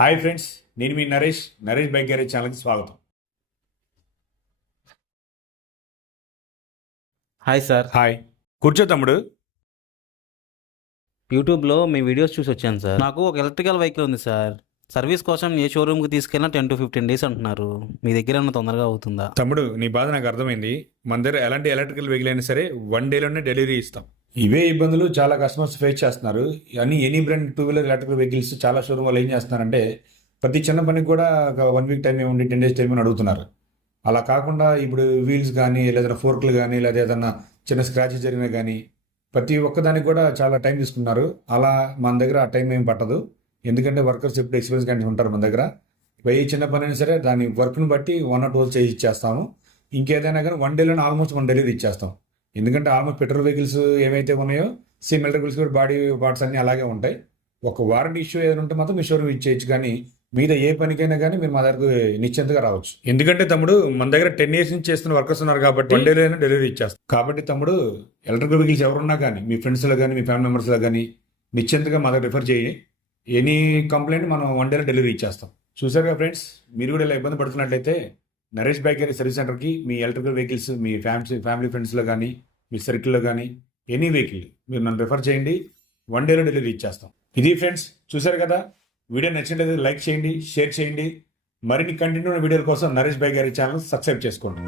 Hi friends, నేను మీ Naresh bike garage ఛానల్కి స్వాగతం. Hi sir. హాయ్, కూర్చో తమ్ముడు. యూట్యూబ్లో మీ వీడియోస్ చూసి వచ్చాను సార్. నాకు ఒక ఎలక్ట్రికల్ వెహికల్ ఉంది సార్. సర్వీస్ కోసం ఏ షోరూమ్కి తీసుకెళ్ళినా 10 to 15 days అంటున్నారు. మీ దగ్గర ఏమన్నా తొందరగా అవుతుందా? తమ్ముడు, నీ బాధ నాకు అర్థమైంది. మన దగ్గర ఎలాంటి ఎలక్ట్రికల్ వెహికల్ అయినా సరే 1 dayలోనే డెలివరీ ఇస్తాం. ఇవే ఇబ్బందులు చాలా కస్టమర్స్ ఫేస్ చేస్తున్నారు. Any brand 2-wheeler electrical vehicles చాలా షోరూమ్ వాళ్ళు ఏం చేస్తున్నారంటే ప్రతి చిన్న పనికి కూడా ఒక 1 week టైం ఏముండి 10 days టైం అని అడుగుతున్నారు. అలా కాకుండా ఇప్పుడు వీల్స్ కానీ లేదా ఫోర్క్లు కానీ లేదా ఏదన్నా చిన్న స్క్రాచెస్ జరిగినా కానీ ప్రతి ఒక్కదానికి కూడా చాలా టైం తీసుకున్నారు. అలా మన దగ్గర ఆ టైం ఏం పట్టదు. ఎందుకంటే వర్కర్స్ ఎప్పుడు ఎక్స్పీరియన్స్ కానీ ఉంటారు మన దగ్గర. ఏ చిన్న పని అయినా సరే దాని వర్క్ని బట్టి 1 or 2 hours చేసి ఇచ్చేస్తాము. ఇంకేదైనా కానీ 1 dayలోనే ఆల్మోస్ట్ 1 డెలివరీ ఇచ్చేస్తాం. ఎందుకంటే ఆల్మోస్ట్ పెట్రోల్ వెహికల్స్ ఏవైతే ఉన్నాయో సేమ్ ఎలక్ట్రిక్ వెహికల్స్ కూడా బాడీ పార్ట్స్ అన్నీ అలాగే ఉంటాయి. ఒక వారంటీ ఇష్యూ ఏదైనా ఉంటే మాత్రం మీ షోరూమ్ ఇచ్చేయచ్చు, కానీ మీద ఏ పనికైనా కానీ మీరు మా దగ్గరకు నిశ్చింతగా రావచ్చు. ఎందుకంటే తమ్ముడు, మన దగ్గర 10 years నుంచి చేస్తున్న వర్కర్స్ ఉన్నారు కాబట్టి 1 dayలోనే డెలివరీ ఇచ్చేస్తాం. కాబట్టి తమ్ముడు, ఎలక్ట్రికల్ వెహికల్స్ ఎవరున్నా కానీ మీ ఫ్రెండ్స్లో కానీ మీ ఫ్యామిలీ మెంబర్స్లో కానీ నిశ్చింతగా మా దగ్గర రిఫర్ చేయి. ఎనీ కంప్లైంట్ మనం 1 dayలో డెలివరీ ఇచ్చేస్తాం. చూసారుగా ఫ్రెండ్స్, మీరు కూడా ఇలా ఇబ్బంది పడుతున్నట్లయితే నరేష్ బైక్ గ్యారేజ్ సర్వీస్ సెంటర్కి మీ ఎలక్ట్రికల్ వెహికల్స్ మీ ఫ్యామిలీ ఫ్రెండ్స్లో కానీ మీ సర్కిల్లో కానీ ఎనీ వెహికల్ మీరు నన్ను రిఫర్ చేయండి. 1 dayలో డెలివరీ ఇచ్చేస్తాం. ఇది ఫ్రెండ్స్, చూసారు కదా. వీడియో నచ్చినట్లయితే లైక్ చేయండి, షేర్ చేయండి. మరిన్ని కంటిన్యూ వీడియోల కోసం Naresh bike garage channel subscribe చేసుకోండి.